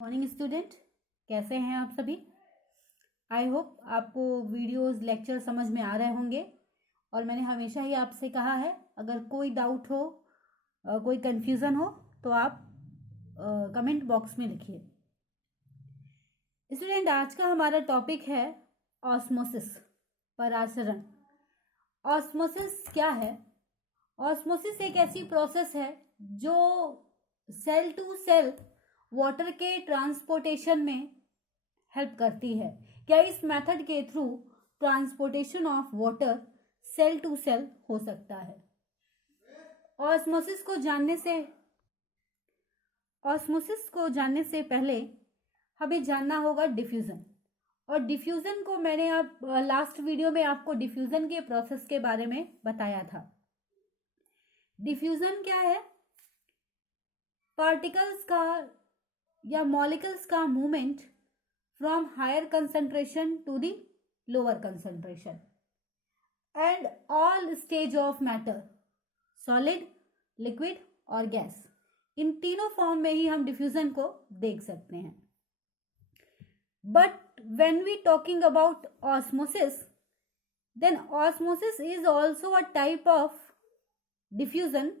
Morning student, कैसे हैं आप सभी। आई होप आपको वीडियोस लेक्चर समझ में आ रहे होंगे। और मैंने हमेशा ही आपसे कहा है, अगर कोई डाउट हो, कोई कन्फ्यूज़न हो तो आप कमेंट बॉक्स में लिखिए। स्टूडेंट, आज का हमारा टॉपिक है ऑस्मोसिस, परासरण। ऑस्मोसिस क्या है? ऑस्मोसिस एक ऐसी प्रोसेस है जो सेल टू सेल वाटर के ट्रांसपोर्टेशन में हेल्प करती है। क्या इस मेथड के through transportation of water cell to cell हो सकता है? ऑस्मोसिस को जानने से पहले हमें जानना होगा डिफ्यूजन। और डिफ्यूजन को मैंने लास्ट वीडियो में आपको डिफ्यूजन के प्रोसेस के बारे में बताया था। डिफ्यूजन क्या है? पार्टिकल्स का या मॉलिक्यूल्स का movement from higher concentration to the lower concentration and all stage of matter, solid, liquid और गैस, इन तीनों फॉर्म में ही हम डिफ्यूजन को देख सकते हैं। But when we talking about osmosis, then osmosis is also a type of diffusion.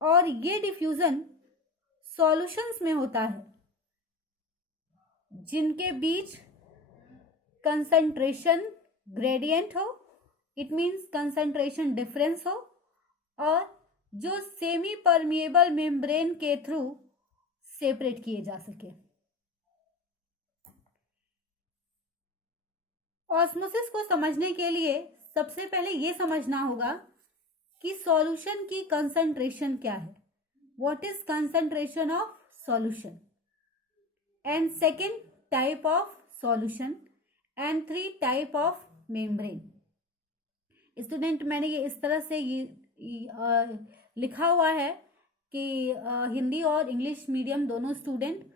और ये डिफ्यूजन सॉल्यूशंस में होता है जिनके बीच कंसंट्रेशन ग्रेडियंट हो, इट मीन्स कंसंट्रेशन डिफरेंस हो, और जो सेमी परमिएबल मेम्ब्रेन के थ्रू सेपरेट किए जा सके। ऑस्मोसिस को समझने के लिए सबसे पहले ये समझना होगा कि सॉल्यूशन की कंसंट्रेशन क्या है, what is concentration of solution, and second type of solution, and three type of membrane. Student, मैंने ये इस तरह से लिखा हुआ है कि हिंदी और इंग्लिश मीडियम दोनों स्टूडेंट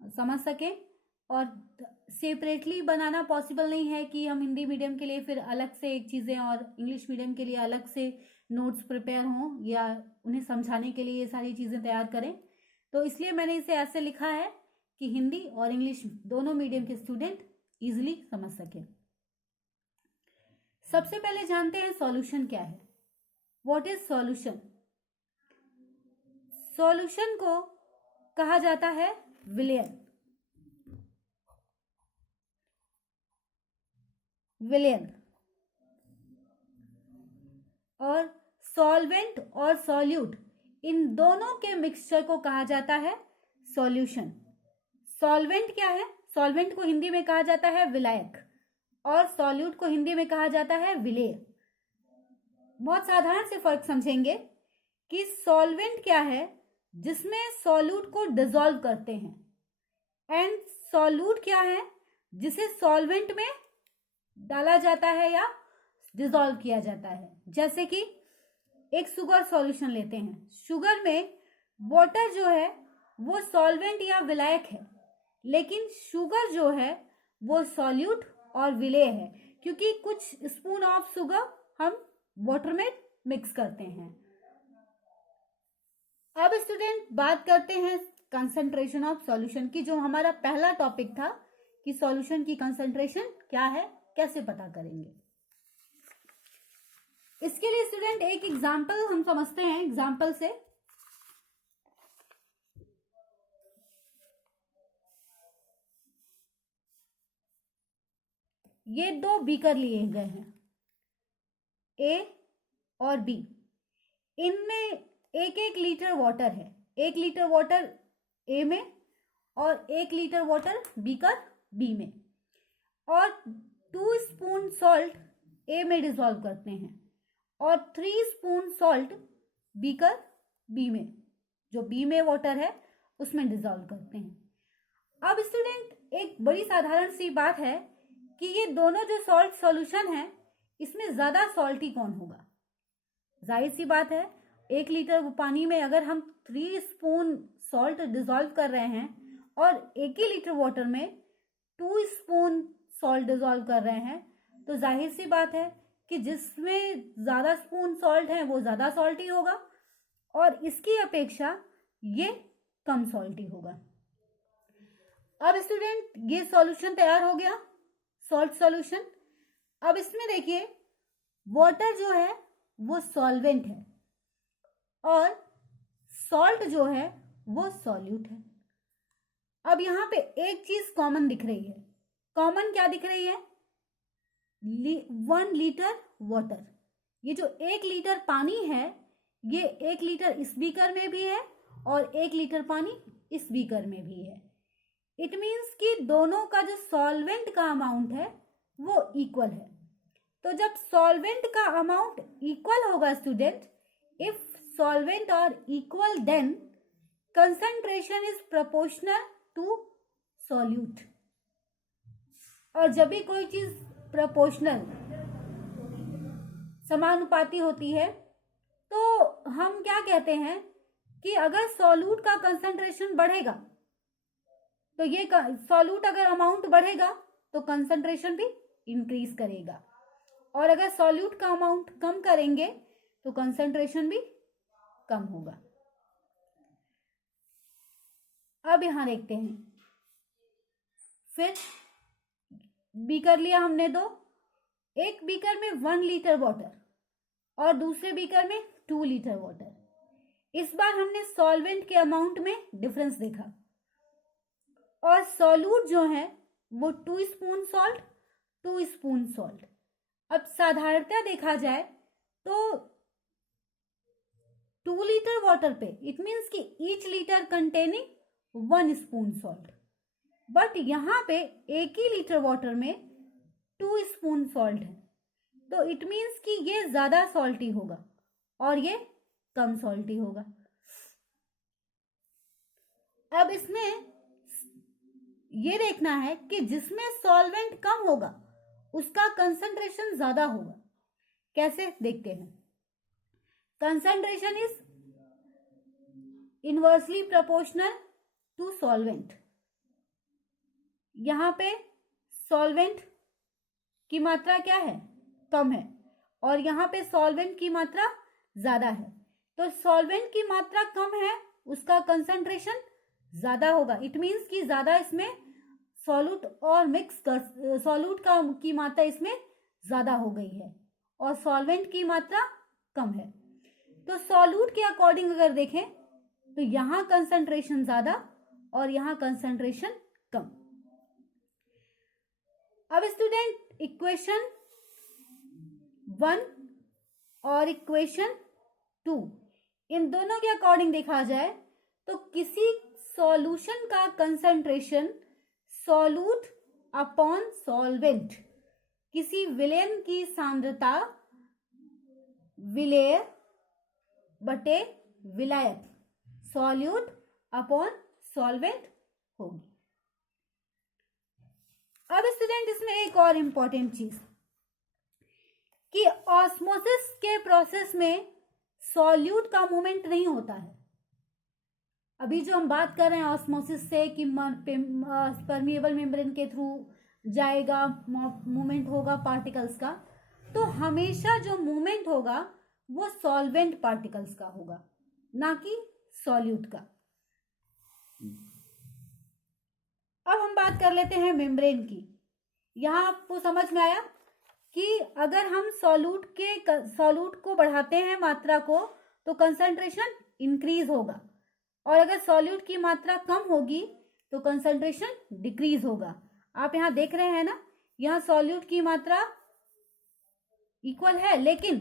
समझ सकें। और सेपरेटली बनाना पॉसिबल नहीं है कि हम हिंदी मीडियम के लिए फिर अलग से एक चीज़ें और इंग्लिश मीडियम के लिए अलग से नोट्स प्रिपेयर हों या उन्हें समझाने के लिए ये सारी चीज़ें तैयार करें। तो इसलिए मैंने इसे ऐसे लिखा है कि हिंदी और इंग्लिश दोनों मीडियम के स्टूडेंट इजीली समझ सकें। सबसे पहले जानते हैं सॉल्यूशन क्या है। What is solution? सॉल्यूशन को कहा जाता है विलयन। और सॉल्वेंट और सॉल्यूट, इन दोनों के मिक्सचर को कहा जाता है सॉल्यूशन। सॉल्वेंट क्या है? सॉल्वेंट को हिंदी में कहा जाता है विलायक, और सॉल्यूट को हिंदी में कहा जाता है विलेय। बहुत साधारण से फर्क समझेंगे कि सॉल्वेंट क्या है, जिसमें सॉल्यूट को डिसॉल्व करते हैं, एंड सॉल्यूट क्या है, जिसे सॉल्वेंट में डाला जाता है या डिसॉल्व किया जाता है। जैसे कि एक शुगर सॉल्यूशन लेते हैं, शुगर में वाटर जो है वो सॉल्वेंट या विलायक है, लेकिन शुगर जो है वो सॉल्यूट और विलेय है, क्योंकि कुछ स्पून ऑफ शुगर हम वाटर में मिक्स करते हैं। अब स्टूडेंट, बात करते हैं कंसंट्रेशन ऑफ सॉल्यूशन की, जो हमारा पहला टॉपिक था कि सॉल्यूशन की कंसंट्रेशन क्या है, कैसे पता करेंगे। इसके लिए स्टूडेंट एक एग्जाम्पल हम समझते हैं। एग्जाम्पल से ये दो बीकर लिए गए हैं, ए और बी। इनमें एक एक लीटर वाटर है, 1 लीटर वाटर ए में और 1 लीटर वाटर बीकर बी में, और 2 स्पून सॉल्ट ए में डिसॉल्व करते हैं और 3 स्पून सॉल्ट बीकर बी में, जो बी में वाटर है उसमें डिसॉल्व करते हैं। अब स्टूडेंट, एक बड़ी साधारण सी बात है कि ये दोनों जो सॉल्ट सॉल्यूशन है, इसमें ज्यादा सॉल्टी कौन होगा? जाहिर सी बात है, 1 लीटर पानी में अगर हम 3 स्पून सॉल्ट डिसॉल्व कर रहे हैं और 1 ही लीटर वाटर में 2 स्पून सॉल्ट डिसॉल्व कर रहे हैं, तो जाहिर सी बात है कि जिसमें ज्यादा स्पून सॉल्ट है वो ज्यादा सॉल्टी होगा और इसकी अपेक्षा ये कम सॉल्टी होगा। अब स्टूडेंट ये सॉल्यूशन तैयार हो गया, सॉल्ट सॉल्यूशन। अब इसमें देखिए वाटर जो है वो सॉल्वेंट है और सॉल्ट जो है वो सॉल्यूट है। अब यहां पे एक चीज कॉमन दिख रही है। कॉमन क्या दिख रही है? 1 लीटर वाटर। ये जो 1 लीटर पानी है ये 1 लीटर इस बीकर में भी है और 1 लीटर पानी इस बीकर में भी है। इट मीन्स कि दोनों का जो सॉल्वेंट का अमाउंट है वो इक्वल है। तो जब सॉल्वेंट का अमाउंट इक्वल होगा student, if solvent are equal then concentration is proportional to solute. और जब भी कोई चीज प्रोपोर्शनल समानुपाती होती है तो हम क्या कहते हैं कि अगर सॉल्यूट का कंसंट्रेशन बढ़ेगा तो ये सॉल्यूट अगर अमाउंट बढ़ेगा तो कंसंट्रेशन भी इंक्रीज करेगा, और अगर सॉल्यूट का अमाउंट कम करेंगे तो कंसंट्रेशन भी कम होगा। अब यहां देखते हैं, फिर बीकर लिया हमने दो, एक बीकर में 1 लीटर वाटर और दूसरे बीकर में 2 लीटर वाटर। इस बार हमने सॉल्वेंट के अमाउंट में डिफरेंस देखा और सॉल्यूट जो है वो 2 स्पून सॉल्ट 2 स्पून सॉल्ट। अब साधारणतः देखा जाए तो 2 लीटर वाटर पे इट मीन्स कि each litre containing 1 spoon salt, but यहां पे 1 ही लीटर वाटर में 2 स्पून सॉल्ट है, तो इट मीन्स कि ये ज्यादा सॉल्टी होगा और ये कम सॉल्टी होगा। अब इसमें ये देखना है कि जिसमें सॉल्वेंट कम होगा उसका कंसंट्रेशन ज्यादा होगा। कैसे देखते हैं? Concentration is inversely proportional to solvent. यहां पे सॉल्वेंट की मात्रा क्या है? कम है, और यहां पे सॉल्वेंट की मात्रा ज्यादा है। तो सॉल्वेंट की मात्रा कम है उसका कंसंट्रेशन ज्यादा होगा। इट मीन्स कि ज्यादा इसमें सॉल्यूट और मिक्स कर, सॉल्यूट का की मात्रा इसमें ज्यादा हो गई है और सॉल्वेंट की मात्रा कम है। तो सॉल्यूट के अकॉर्डिंग अगर देखें तो यहां कंसंट्रेशन ज्यादा और यहां कंसंट्रेशन कम। अब स्टूडेंट इक्वेशन 1 और इक्वेशन 2 इन दोनों के अकॉर्डिंग देखा जाए तो किसी सॉल्यूशन का कंसंट्रेशन सॉल्यूट अपॉन सॉल्वेंट, किसी विलेन की सांद्रता विलेय बटे विलायक सॉल्यूट अपॉन सॉल्वेंट होगी। अब स्टूडेंट इसमें एक और इंपॉर्टेंट चीज कि ऑस्मोसिस के प्रोसेस में सॉल्यूट का मूवमेंट नहीं होता है। अभी जो हम बात कर रहे हैं ऑस्मोसिस से कि परमिएबल मेम्ब्रेन के थ्रू जाएगा, मूवमेंट होगा पार्टिकल्स का, तो हमेशा जो मूवमेंट होगा वो सॉल्वेंट पार्टिकल्स का होगा, ना कि सॉल्यूट का। अब हम बात कर लेते हैं मेम्ब्रेन की। यहां आपको समझ में आया कि अगर हम सॉल्यूट को बढ़ाते हैं मात्रा को तो कंसंट्रेशन इंक्रीज होगा, और अगर सॉल्यूट की मात्रा कम होगी तो कंसंट्रेशन डिक्रीज होगा। आप यहां देख रहे हैं ना, यहां सॉल्यूट की मात्रा इक्वल है लेकिन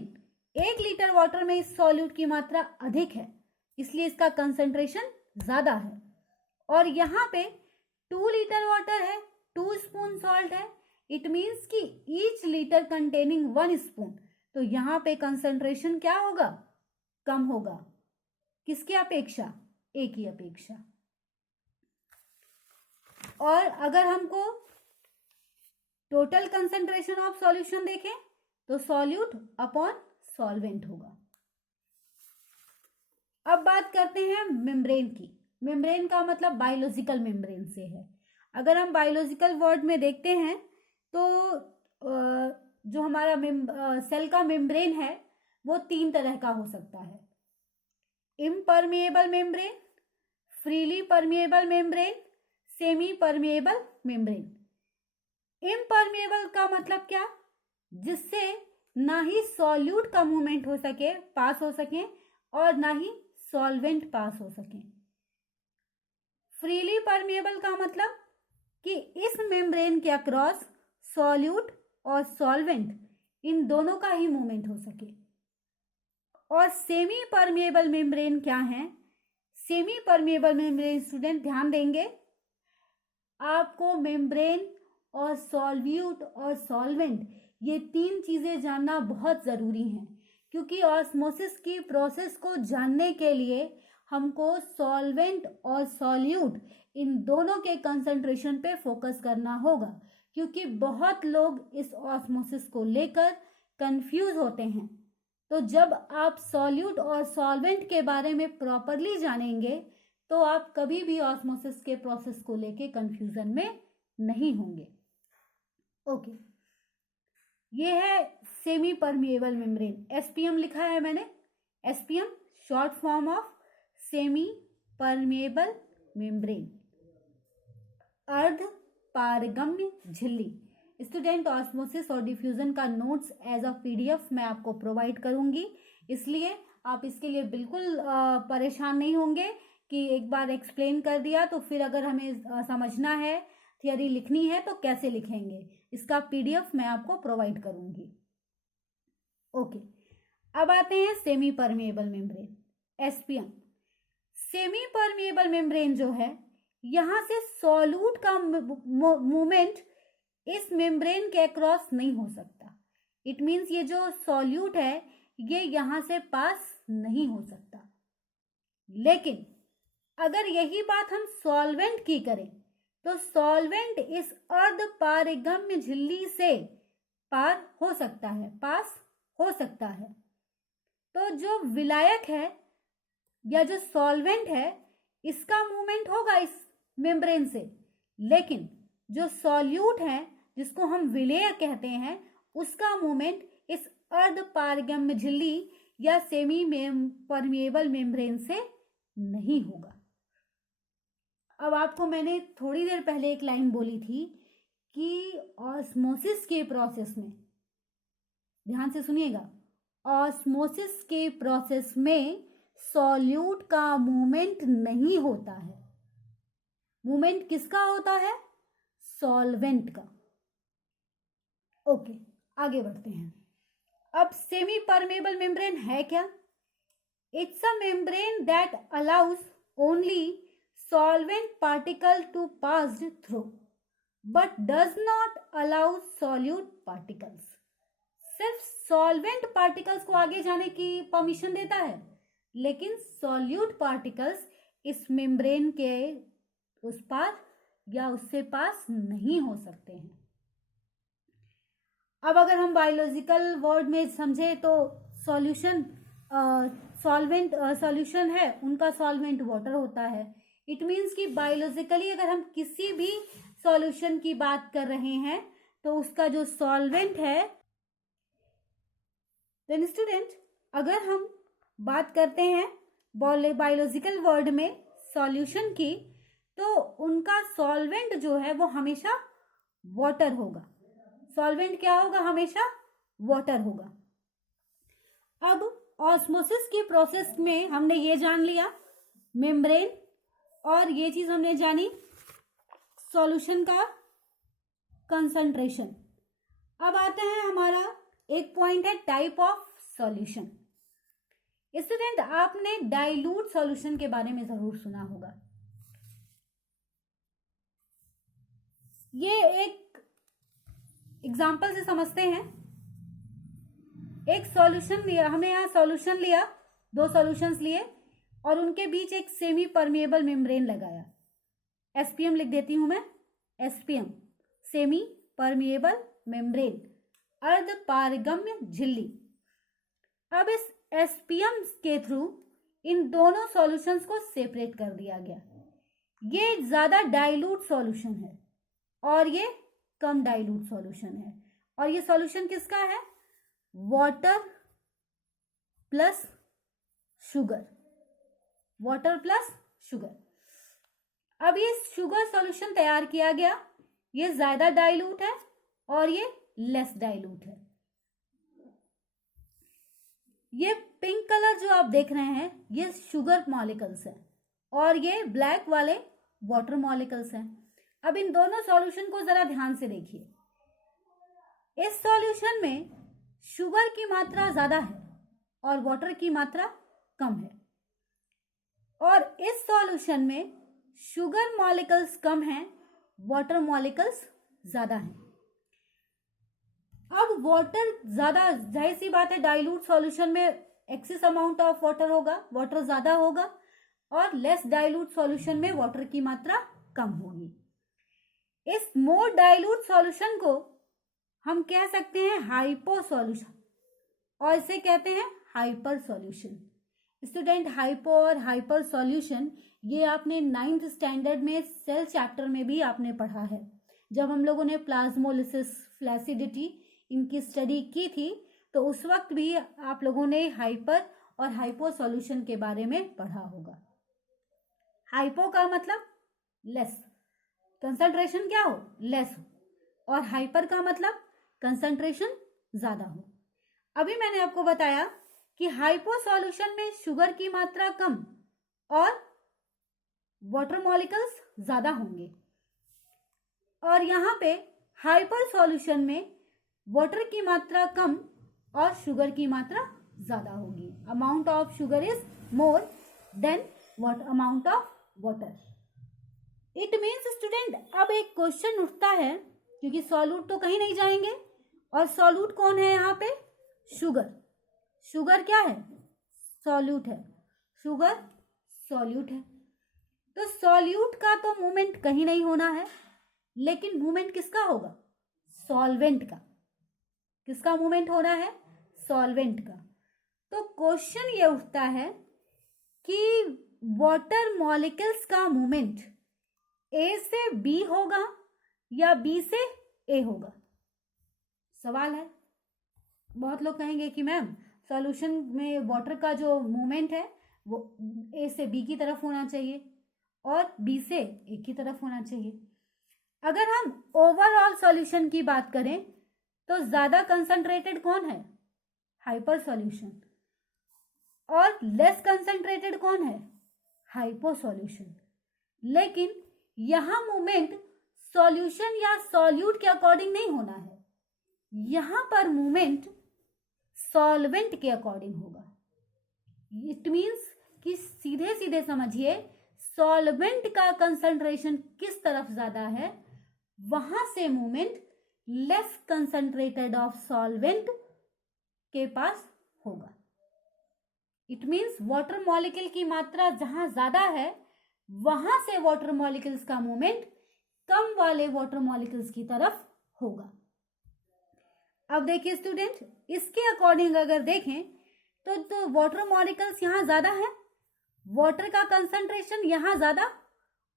1 लीटर वाटर में इस सॉल्यूट की मात्रा अधिक है, इसलिए इसका कंसंट्रेशन ज्यादा है। और यहां पे 2 लीटर वाटर है, 2 स्पून सॉल्ट है, इट मीन्स कि ईच लीटर कंटेनिंग 1 स्पून, तो यहां पे कंसंट्रेशन क्या होगा? कम होगा। किसकी अपेक्षा? ए की अपेक्षा। और अगर हमको टोटल कंसंट्रेशन ऑफ सॉल्यूशन देखें तो सॉल्यूट अपॉन सॉल्वेंट होगा। अब बात करते हैं मेम्ब्रेन की। मेम्ब्रेन का मतलब बायोलॉजिकल मेम्ब्रेन से है। अगर हम बायोलॉजिकल वर्ड में देखते हैं तो जो हमारा सेल का मेम्ब्रेन है वो 3 तरह का हो सकता है। Impermeable membrane, freely permeable membrane, semi permeable membrane. Impermeable का मतलब क्या, जिससे ना ही सॉल्यूट का मूवमेंट हो सके, पास हो सके, और ना ही सॉल्वेंट पास हो सके। फ्रीली परमिएबल का मतलब कि इस मेम्ब्रेन के अक्रॉस सॉल्यूट और सॉल्वेंट इन दोनों का ही मूवमेंट हो सके। और सेमी परमिएबल मेम्ब्रेन क्या है? सेमी परमिएबल मेम्ब्रेन स्टूडेंट ध्यान देंगे, आपको मेम्ब्रेन और सॉल्यूट और सॉल्वेंट ये तीन चीजें जानना बहुत जरूरी है, क्योंकि ऑस्मोसिस की प्रोसेस को जानने के लिए हमको सॉल्वेंट और सॉल्यूट इन दोनों के कंसंट्रेशन पे फोकस करना होगा, क्योंकि बहुत लोग इस ऑस्मोसिस को लेकर कंफ्यूज होते हैं। तो जब आप सॉल्यूट और सॉल्वेंट के बारे में प्रॉपरली जानेंगे तो आप कभी भी ऑस्मोसिस के प्रोसेस को लेके कंफ्यूजन में नहीं होंगे। ओके, ये है सेमी परमिएबल मेम्ब्रेन, एसपीएम लिखा है मैंने। SPM short form of semi permeable membrane, अर्ध पारगम्य झिल्ली। स्टूडेंट, ऑस्मोसिस और डिफ्यूजन का नोट्स एज अ पीडीएफ मैं आपको प्रोवाइड करूंगी, इसलिए आप इसके लिए बिल्कुल परेशान नहीं होंगे कि एक बार एक्सप्लेन कर दिया तो फिर अगर हमें समझना है, थियरी लिखनी है तो कैसे लिखेंगे। इसका पीडीएफ मैं आपको प्रोवाइड करूंगी। ओके, अब आते हैं semi permeable membrane, SPM. Semi permeable membrane जो है, यहां से सॉल्यूट का मूवमेंट इस मेम्ब्रेन के अक्रॉस नहीं हो सकता। इट मीन्स ये जो सॉल्यूट है ये यहां से पास नहीं हो सकता। लेकिन अगर यही बात हम सॉल्वेंट की करें तो सॉल्वेंट इस अर्ध पारगम्य झिल्ली से पार हो सकता है, पास हो सकता है। तो जो विलायक है या जो सॉल्वेंट है इसका मूवमेंट होगा इस मेम्ब्रेन से, लेकिन जो सॉल्यूट है जिसको हम विलेय कहते हैं उसका मूवमेंट इस अर्ध पारगम्य झिल्ली या सेमी परमिएबल मेम्ब्रेन से नहीं होगा। अब आपको मैंने थोड़ी देर पहले एक लाइन बोली थी कि ऑस्मोसिस के प्रोसेस में, ध्यान से सुनिएगा, ऑस्मोसिस के प्रोसेस में सॉल्यूट का मूवमेंट नहीं होता है। मूवमेंट किसका होता है? सॉल्वेंट का। ओके, आगे बढ़ते हैं। अब सेमी परमेबल मेम्ब्रेन है क्या? It's a membrane that allows only solvent particle to pass through but does not allow solute particles। सिर्फ सॉल्वेंट पार्टिकल्स को आगे जाने की परमिशन देता है, लेकिन सॉल्यूट पार्टिकल्स इस मेम्ब्रेन के उस पार या उससे पास नहीं हो सकते हैं। अब अगर हम बायोलॉजिकल वर्ड में समझे तो सॉल्यूशन सॉल्वेंट सॉल्यूशन है, उनका सॉल्वेंट वाटर होता है। इट मीन्स कि बायोलॉजिकली अगर हम किसी भी सॉल्यूशन की बात कर रहे हैं तो उसका जो सॉल्वेंट है, देन स्टूडेंट अगर हम बात करते हैं बायोलॉजिकल वर्ड में सॉल्यूशन की, तो उनका सॉल्वेंट जो है वो हमेशा वाटर होगा। सॉल्वेंट क्या होगा? हमेशा वाटर होगा। अब ऑस्मोसिस की प्रोसेस में हमने ये जान लिया मेम्ब्रेन, और ये चीज हमने जानी सॉल्यूशन का कंसंट्रेशन। अब आते हैं हमारा एक पॉइंट है टाइप ऑफ सॉल्यूशन। स्टूडेंट आपने डाइल्यूट सॉल्यूशन के बारे में जरूर सुना होगा। ये एक एग्जांपल से समझते हैं। एक सॉल्यूशन लिया हमने, यहाँ सॉल्यूशन लिया, दो सॉल्यूशंस लिए और उनके बीच एक सेमी परमिएबल मेम्ब्रेन लगाया। एसपीएम लिख देती हूं मैं, एसपीएम सेमी परमिएबल मेम्ब्रेन, अर्ध पारगम्य झिल्ली। अब इस एसपीएम के थ्रू इन दोनों सॉल्यूशंस को सेपरेट कर दिया गया। ये ज्यादा डाइल्यूट सॉल्यूशन है और ये कम डाइल्यूट सॉल्यूशन है। और ये सॉल्यूशन किसका है? Water plus sugar, water plus sugar. अब ये शुगर सॉल्यूशन तैयार किया गया, ये ज्यादा डाइल्यूट है और ये लेस डाइल्यूट है। ये पिंक कलर जो आप देख रहे हैं ये शुगर मॉलिक्यूल्स हैं और ये ब्लैक वाले वाटर मॉलिक्यूल्स हैं। अब इन दोनों सॉल्यूशन को जरा ध्यान से देखिए। इस सॉल्यूशन में शुगर की मात्रा ज्यादा है और वाटर की मात्रा कम है, और इस सॉल्यूशन में शुगर मॉलिक्यूल्स कम हैं, वाटर मॉलिक्यूल्स ज्यादा हैं। अब वाटर ज्यादा, जाहिर सी बात है डाइल्यूट सॉल्यूशन में एक्सेस अमाउंट ऑफ वाटर होगा, वाटर ज्यादा होगा, और लेस डाइल्यूट सॉल्यूशन में वाटर की मात्रा कम होगी। इस मोर डाइल्यूट सॉल्यूशन को हम कह सकते हैं हाइपो सॉल्यूशन और इसे कहते हैं हाइपर सॉल्यूशन। स्टूडेंट, हाइपो और हाइपर सॉल्यूशन ये आपने 9th स्टैंडर्ड में सेल चैप्टर में भी आपने पढ़ा है। जब हम लोगों ने प्लाज्मोलिसिस, फ्लैसिडिटी इनकी स्टडी की थी तो उस वक्त भी आप लोगों ने हाइपर और हाइपो सॉल्यूशन के बारे में पढ़ा होगा। हाइपो का मतलब लेस, कंसंट्रेशन क्या हो, लेस हो, और हाइपर का मतलब कंसंट्रेशन ज्यादा हो। अभी मैंने आपको बताया कि हाइपो सॉल्यूशन में शुगर की मात्रा कम और वाटर मॉलिक्यूल्स ज्यादा होंगे, और यहाँ पे हाइपर सॉल्यूशन में वाटर की मात्रा कम और शुगर की मात्रा ज्यादा होगी। Amount of sugar is more than what amount of water. It means student, अब एक क्वेश्चन उठता है, क्योंकि सॉल्यूट तो कहीं नहीं जाएंगे, और सॉल्यूट कौन है यहाँ पे, शुगर। शुगर क्या है, सॉल्यूट है, शुगर सॉल्यूट है। तो सॉल्यूट का तो मूवमेंट कहीं नहीं होना है, लेकिन मूवमेंट किसका होगा, सॉल्वेंट का। किसका मूवमेंट होना है, सॉल्वेंट का। तो क्वेश्चन ये उठता है कि वाटर मॉलिक्यूल्स का मूवमेंट ए से बी होगा या बी से ए होगा, सवाल है। बहुत लोग कहेंगे कि मैम सॉल्यूशन में वाटर का जो मूवमेंट है वो ए से बी की तरफ होना चाहिए और बी से ए की तरफ होना चाहिए। अगर हम ओवरऑल सॉल्यूशन की बात करें तो ज्यादा कंसंट्रेटेड कौन है, हाइपर सॉल्यूशन, और लेस कंसंट्रेटेड कौन है, हाइपो सॉल्यूशन। लेकिन यहां मूवमेंट सॉल्यूशन या सॉल्यूट के अकॉर्डिंग नहीं होना है, यहां पर मूवमेंट सॉल्वेंट के अकॉर्डिंग होगा। इट मीन्स कि सीधे सीधे समझिए, सॉल्वेंट का कंसंट्रेशन किस तरफ ज्यादा है वहां से movement less concentrated of solvent के पास होगा। इट मीन्स वाटर मॉलिक्यूल की मात्रा जहां ज्यादा है वहां से वाटर मॉलिक्यूल्स का मूवमेंट कम वाले वाटर मॉलिक्यूल्स की तरफ होगा। अब देखिए स्टूडेंट, इसके अकॉर्डिंग अगर देखें तो वाटर मॉलिक्यूल्स यहां ज्यादा है, वाटर का कंसंट्रेशन यहां ज्यादा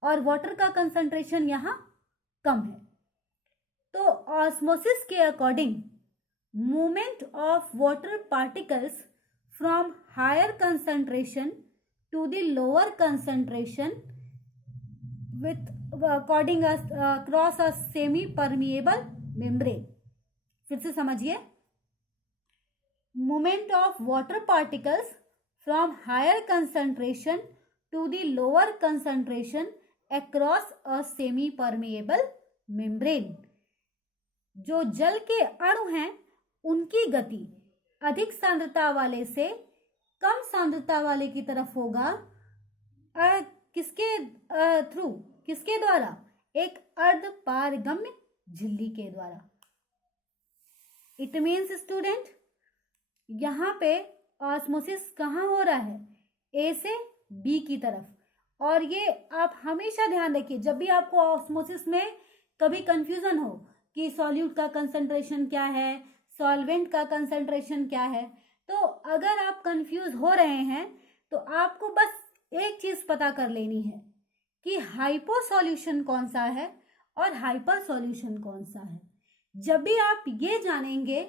और वाटर का कंसंट्रेशन यहां कम है। तो ऑस्मोसिस के according movement of water particles from higher concentration to the lower concentration with according cross a semi permeable membrane. फिर से समझिए, movement of water particles from higher concentration to the lower concentration across a semi permeable membrane. जो जल के अणु हैं उनकी गति अधिक सांद्रता वाले से कम सांद्रता वाले की तरफ होगा, किसके थ्रू, किसके द्वारा, एक अर्ध पारगम्य झिल्ली के द्वारा। इट मीन्स स्टूडेंट, यहाँ पे ऑस्मोसिस कहाँ हो रहा है, ए से बी की तरफ। और ये आप हमेशा ध्यान रखिए, जब भी आपको ऑस्मोसिस में कभी कंफ्यूजन हो कि सॉल्यूट का कंसंट्रेशन क्या है, सॉल्वेंट का कंसंट्रेशन क्या है, तो अगर आप कंफ्यूज हो रहे हैं तो आपको बस एक चीज पता कर लेनी है कि हाइपो सॉल्यूशन कौन सा है और हाइपर सॉल्यूशन कौन सा है। जब भी आप ये जानेंगे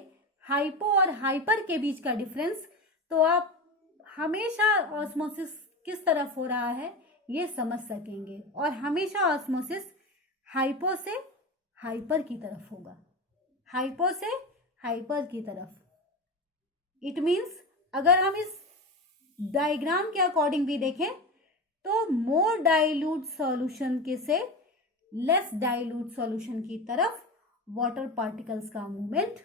हाइपो और हाइपर के बीच का डिफरेंस, तो आप हमेशा ऑस्मोसिस किस तरफ हो रहा है ये समझ सकेंगे। और हमेशा ऑस्मोसिस हाइपो से हाइपर की तरफ होगा, हाइपो से हाइपर की तरफ। इट मीन्स अगर हम इस डायग्राम के अकॉर्डिंग भी देखें तो मोर डाइल्यूट सॉल्यूशन के से लेस डाइल्यूट सॉल्यूशन की तरफ वाटर पार्टिकल्स का मूवमेंट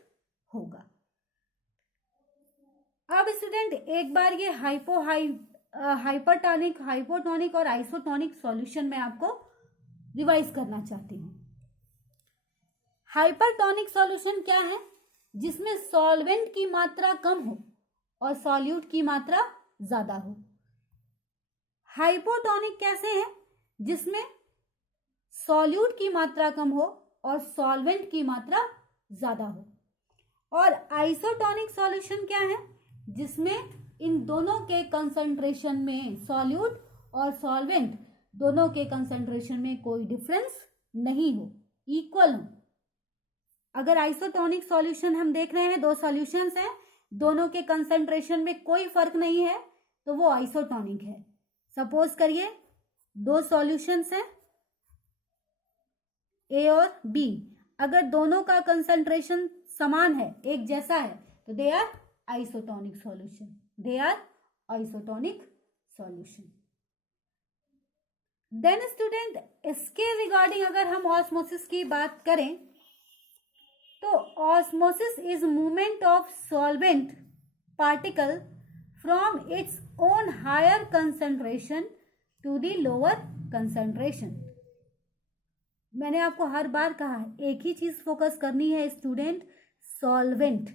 होगा। अब स्टूडेंट एक बार ये हाइपरटोनिक, हाइपोटोनिक और आइसोटोनिक सॉल्यूशन में आपको रिवाइज करना चाहती हूँ। हाइपरटोनिक सॉल्यूशन क्या है? जिसमें सॉल्वेंट की मात्रा कम हो और सॉल्यूट की मात्रा ज्यादा हो। हाइपोटोनिक कैसे है? जिसमें सॉल्यूट की मात्रा कम हो और सॉल्वेंट की मात्रा ज्यादा हो। और आइसोटोनिक सॉल्यूशन क्या है? जिसमें इन दोनों के कंसंट्रेशन में, सॉल्यूट और सॉल्वेंट दोनों के कंसंट्रेशन में कोई डिफरेंस नहीं हो, इक्वल हो। अगर आइसोटोनिक सॉल्यूशन हम देख रहे हैं, दो सॉल्यूशंस हैं, दोनों के कंसंट्रेशन में कोई फर्क नहीं है, तो वो आइसोटोनिक है। सपोज करिए दो सॉल्यूशंस हैं ए और बी, अगर दोनों का कंसंट्रेशन समान है, एक जैसा है, तो they are isotonic solution, they are isotonic solution. Then student इसके रिगार्डिंग अगर हम ऑस्मोसिस की बात करें तो osmosis is movement of solvent particle from its own higher concentration to the lower concentration. मैंने आपको हर बार कहा है, एक ही चीज फोकस करनी है स्टूडेंट, सॉल्वेंट।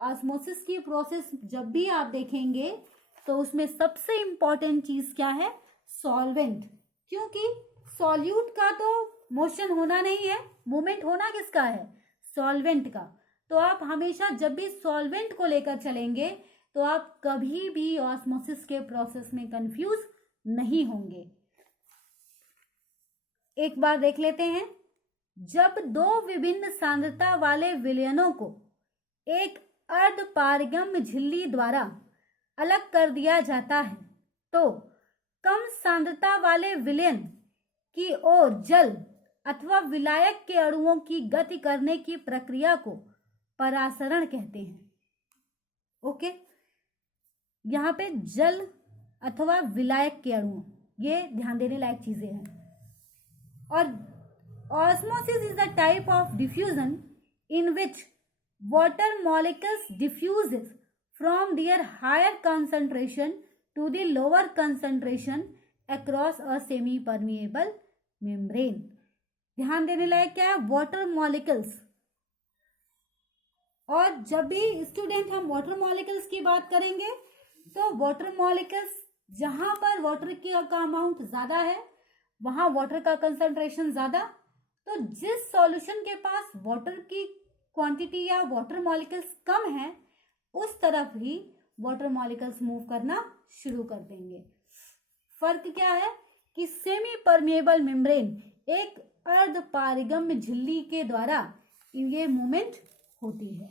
ऑस्मोसिस की प्रोसेस जब भी आप देखेंगे तो उसमें सबसे इंपॉर्टेंट चीज क्या है? सॉल्वेंट। क्योंकि सॉल्यूट का तो मोशन होना नहीं है, मूवमेंट होना किसका है? सॉल्वेंट का। तो आप हमेशा जब भी सॉल्वेंट को लेकर चलेंगे तो आप कभी भी ऑस्मोसिस के प्रोसेस में कंफ्यूज नहीं होंगे। एक बार देख लेते हैं। जब दो विभिन्न सांद्रता वाले विलयनों को एक अर्धपारगम्य झिल्ली द्वारा अलग कर दिया जाता है तो कम सांद्रता वाले विलयन की ओर जल अथवा विलायक के अणुओं की गति करने की प्रक्रिया को परासरण कहते हैं। ओके, यहाँ पे जल अथवा विलायक के अणु, ये ध्यान देने लायक चीजें हैं। और osmosis is the type of diffusion in which water molecules diffuses from their higher concentration to the lower concentration across a semi permeable membrane. ध्यान देने लायक क्या है? Water molecules. और जब भी स्टूडेंट हम वाटर मॉलिक्यूल्स की बात करेंगे तो वाटर मॉलिक्यूल्स जहां पर वाटर का अमाउंट ज्यादा है वहां वाटर का कंसंट्रेशन ज्यादा, तो जिस सॉल्यूशन के पास वाटर की क्वांटिटी या वाटर मॉलिक्यूल्स कम है उस तरफ ही वाटर मॉलिक्यूल्स मूव करना शुरू कर देंगे। फर्क क्या है कि सेमी परमिएबल मेम्ब्रेन एक अर्धपारगम्य झिल्ली के द्वारा ये मूवमेंट होती है।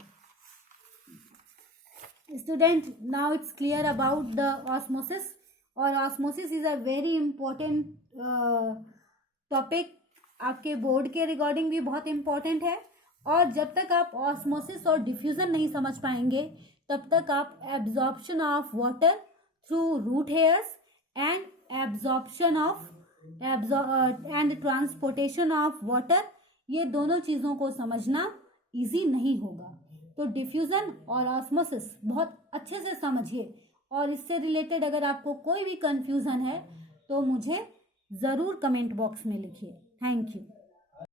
Student now it's clear about the osmosis. और osmosis is a very important topic, आपके बोर्ड के रिगार्डिंग भी बहुत इंपॉर्टेंट है। और जब तक आप ऑस्मोसिस और डिफ्यूजन नहीं समझ पाएंगे तब तक आप absorption of water through root hairs and absorption of and transportation of water, ये दोनों चीज़ों को समझना इजी नहीं होगा। तो डिफ्यूजन और ऑस्मोसिस बहुत अच्छे से समझिए। और इससे रिलेटेड अगर आपको कोई भी कंफ्यूजन है तो मुझे ज़रूर कमेंट बॉक्स में लिखिए। Thank you.